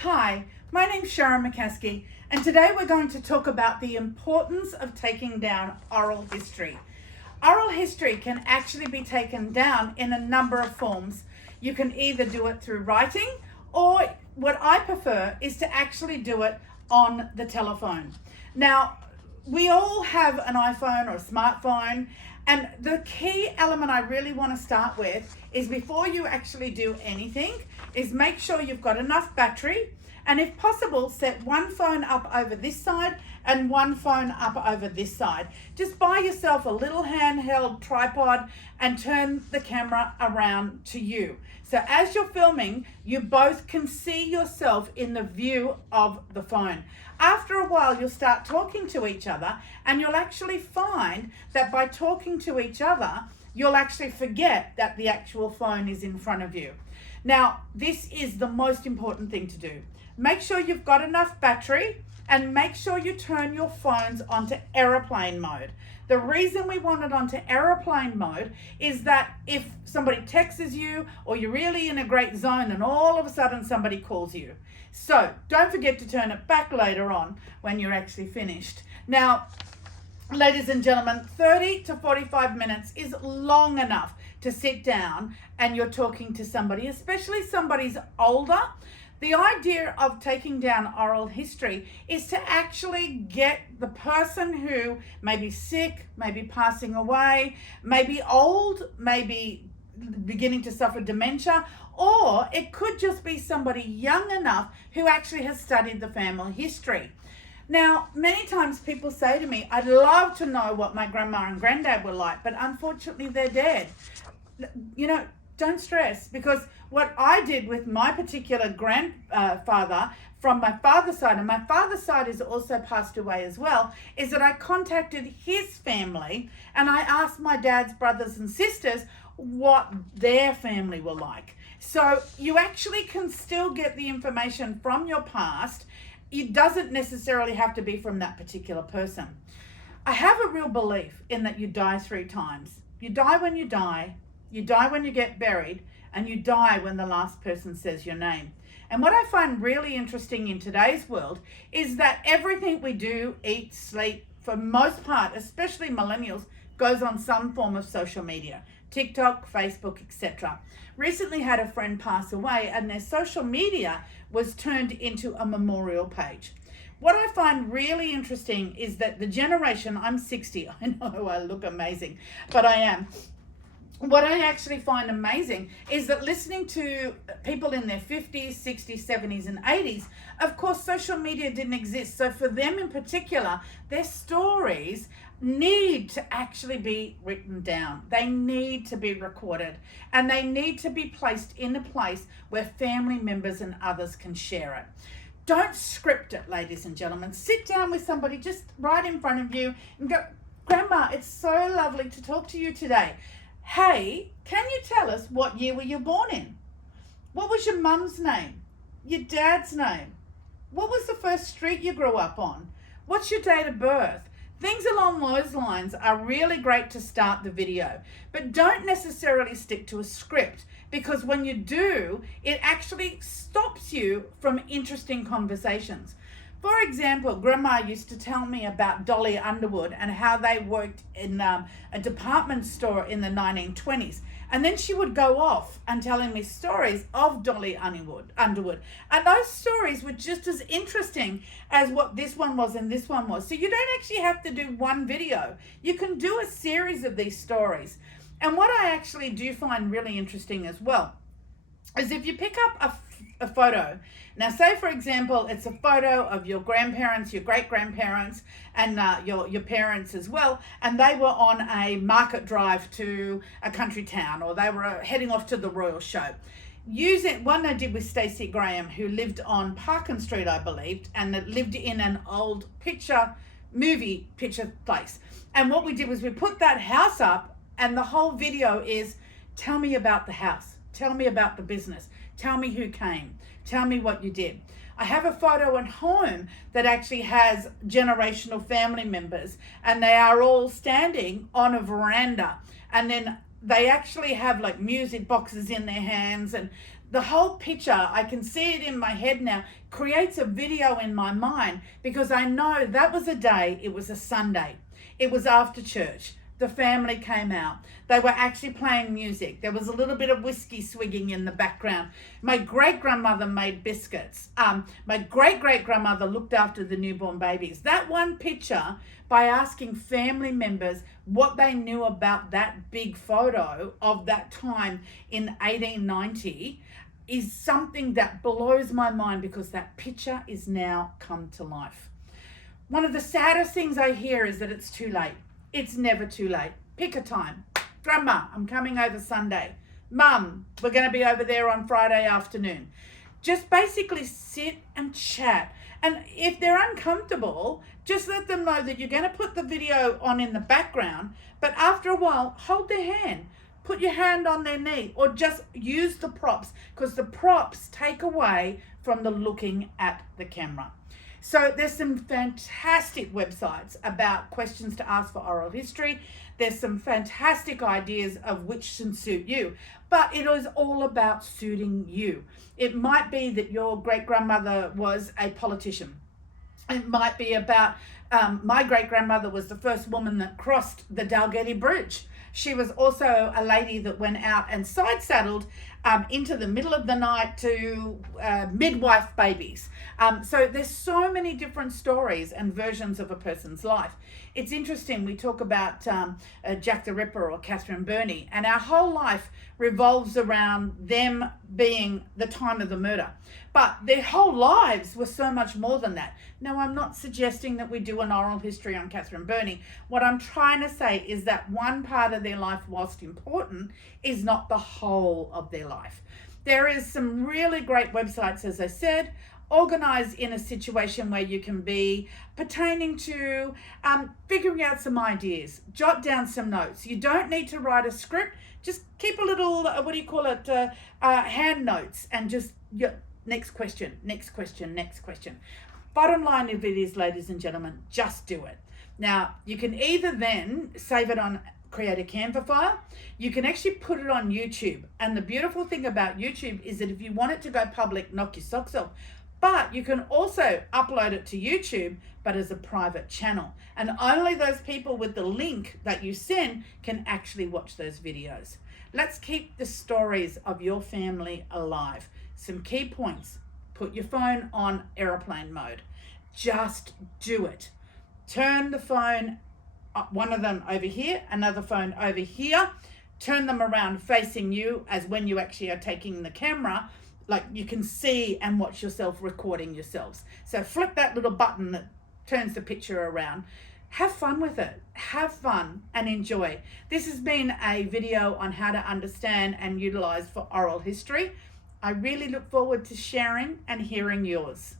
Hi, my name's Sharon McCaskey, and today we're going to talk about the importance of taking down oral history. Oral history can actually be taken down in a number of forms. You can either do it through writing, or what I prefer is to actually do it on the telephone. Now, we all have an iPhone or a smartphone, and the key element I really want to start with is before you actually do anything is make sure you've got enough battery, and if possible set one phone up over this side and one phone up over this side. Just buy yourself a little handheld tripod and turn the camera around to you. So as you're filming, you both can see yourself in the view of the phone. After a while, you'll start talking to each other, and you'll actually find that by talking to each other, you'll actually forget that the actual phone is in front of you. Now, this is the most important thing to do. Make sure you've got enough battery, and make sure you turn your phones onto airplane mode. The reason we want it onto airplane mode is that if somebody texts you or you're really in a great zone and all of a sudden somebody calls you. So don't forget to turn it back later on when you're actually finished. Now, ladies and gentlemen, 30 to 45 minutes is long enough to sit down and you're talking to somebody, especially somebody's older. The idea of taking down oral history is to actually get the person who may be sick, may be passing away, may be old, may be beginning to suffer dementia, or it could just be somebody young enough who actually has studied the family history. Now, many times people say to me, I'd love to know what my grandma and granddad were like, but unfortunately they're dead. Don't stress, because what I did with my particular grandfather from my father's side, and my father's side has also passed away as well, is that I contacted his family and I asked my dad's brothers and sisters what their family were like. So you actually can still get the information from your past. It doesn't necessarily have to be from that particular person. I have a real belief in that you die 3 times. You die when you die when you get buried, and you die when the last person says your name. And what I find really interesting in today's world is that everything we do, eat, sleep, for most part, especially millennials, goes on some form of social media. TikTok, Facebook, etc. Recently had a friend pass away and their social media was turned into a memorial page. What I find really interesting is that the generation, I'm 60, I know I look amazing, but I am. What I actually find amazing is that listening to people in their 50s, 60s, 70s, and 80s, of course, social media didn't exist. So for them in particular, their stories need to actually be written down. They need to be recorded, and they need to be placed in a place where family members and others can share it. Don't script it, ladies and gentlemen. Sit down with somebody just right in front of you and go, Grandma, it's so lovely to talk to you today. Hey, can you tell us what year were you born in? What was your mum's name? Your dad's name? What was the first street you grew up on? What's your date of birth? Things along those lines are really great to start the video, but don't necessarily stick to a script, because when you do, it actually stops you from interesting conversations. For example, Grandma used to tell me about Dolly Underwood and how they worked in a department store in the 1920s. And then she would go off and telling me stories of Dolly Underwood. And those stories were just as interesting as what this one was and this one was. So you don't actually have to do one video. You can do a series of these stories. And what I actually do find really interesting as well is if you pick up a photo. Now, say for example, it's a photo of your grandparents, your great-grandparents, and your parents as well, and they were on a market drive to a country town, or they were heading off to the Royal Show. Using one I did with Stacey Graham, who lived on Parkin Street, I believed, and that lived in an old movie picture place. And what we did was we put that house up, and the whole video is, tell me about the house, tell me about the business, tell me who came, tell me what you did. I have a photo at home that actually has generational family members, and they are all standing on a veranda, and then they actually have like music boxes in their hands, and the whole picture, I can see it in my head now, creates a video in my mind, because I know that was a day, it was a Sunday. It was after church. The family came out. They were actually playing music. There was a little bit of whiskey swigging in the background. My great-grandmother made biscuits. My great-great-grandmother looked after the newborn babies. That one picture, by asking family members what they knew about that big photo of that time in 1890, is something that blows my mind, because that picture is now come to life. One of the saddest things I hear is that it's too late. It's never too late. Pick a time. Grandma, I'm coming over Sunday. Mum, we're going to be over there on Friday afternoon. Just basically sit and chat. And if they're uncomfortable, just let them know that you're going to put the video on in the background, but after a while, hold their hand. Put your hand on their knee, or just use the props, because the props take away from the looking at the camera. So there's some fantastic websites about questions to ask for oral history. There's some fantastic ideas of which should suit you, but it is all about suiting you. It might be that your great-grandmother was a politician. It might be about my great-grandmother was the first woman that crossed the Dalgety Bridge. She was also a lady that went out and side-saddled into the middle of the night to midwife babies. So there's so many different stories and versions of a person's life. It's interesting, we talk about Jack the Ripper or Catherine Burney, and our whole life revolves around them being the time of the murder. But their whole lives were so much more than that. Now, I'm not suggesting that we do an oral history on Catherine Burney. What I'm trying to say is that one part of their life, whilst important, is not the whole of their life. There is some really great websites, as I said, organized in a situation where you can be pertaining to figuring out some ideas, jot down some notes. You don't need to write a script. Just keep a little, hand notes, and just next question, next question, next question. Bottom line of it is, ladies and gentlemen, just do it. Now, you can either then save it on, create a Canva file. You can actually put it on YouTube. And the beautiful thing about YouTube is that if you want it to go public, knock your socks off. But you can also upload it to YouTube, but as a private channel. And only those people with the link that you send can actually watch those videos. Let's keep the stories of your family alive. Some key points. Put your phone on airplane mode. Just do it. Turn the phone, one of them over here, another phone over here. Turn them around facing you, as when you actually are taking the camera, like you can see and watch yourself recording yourselves. So flip that little button that turns the picture around. Have fun with it. Have fun and enjoy. This has been a video on how to understand and utilize for oral history. I really look forward to sharing and hearing yours.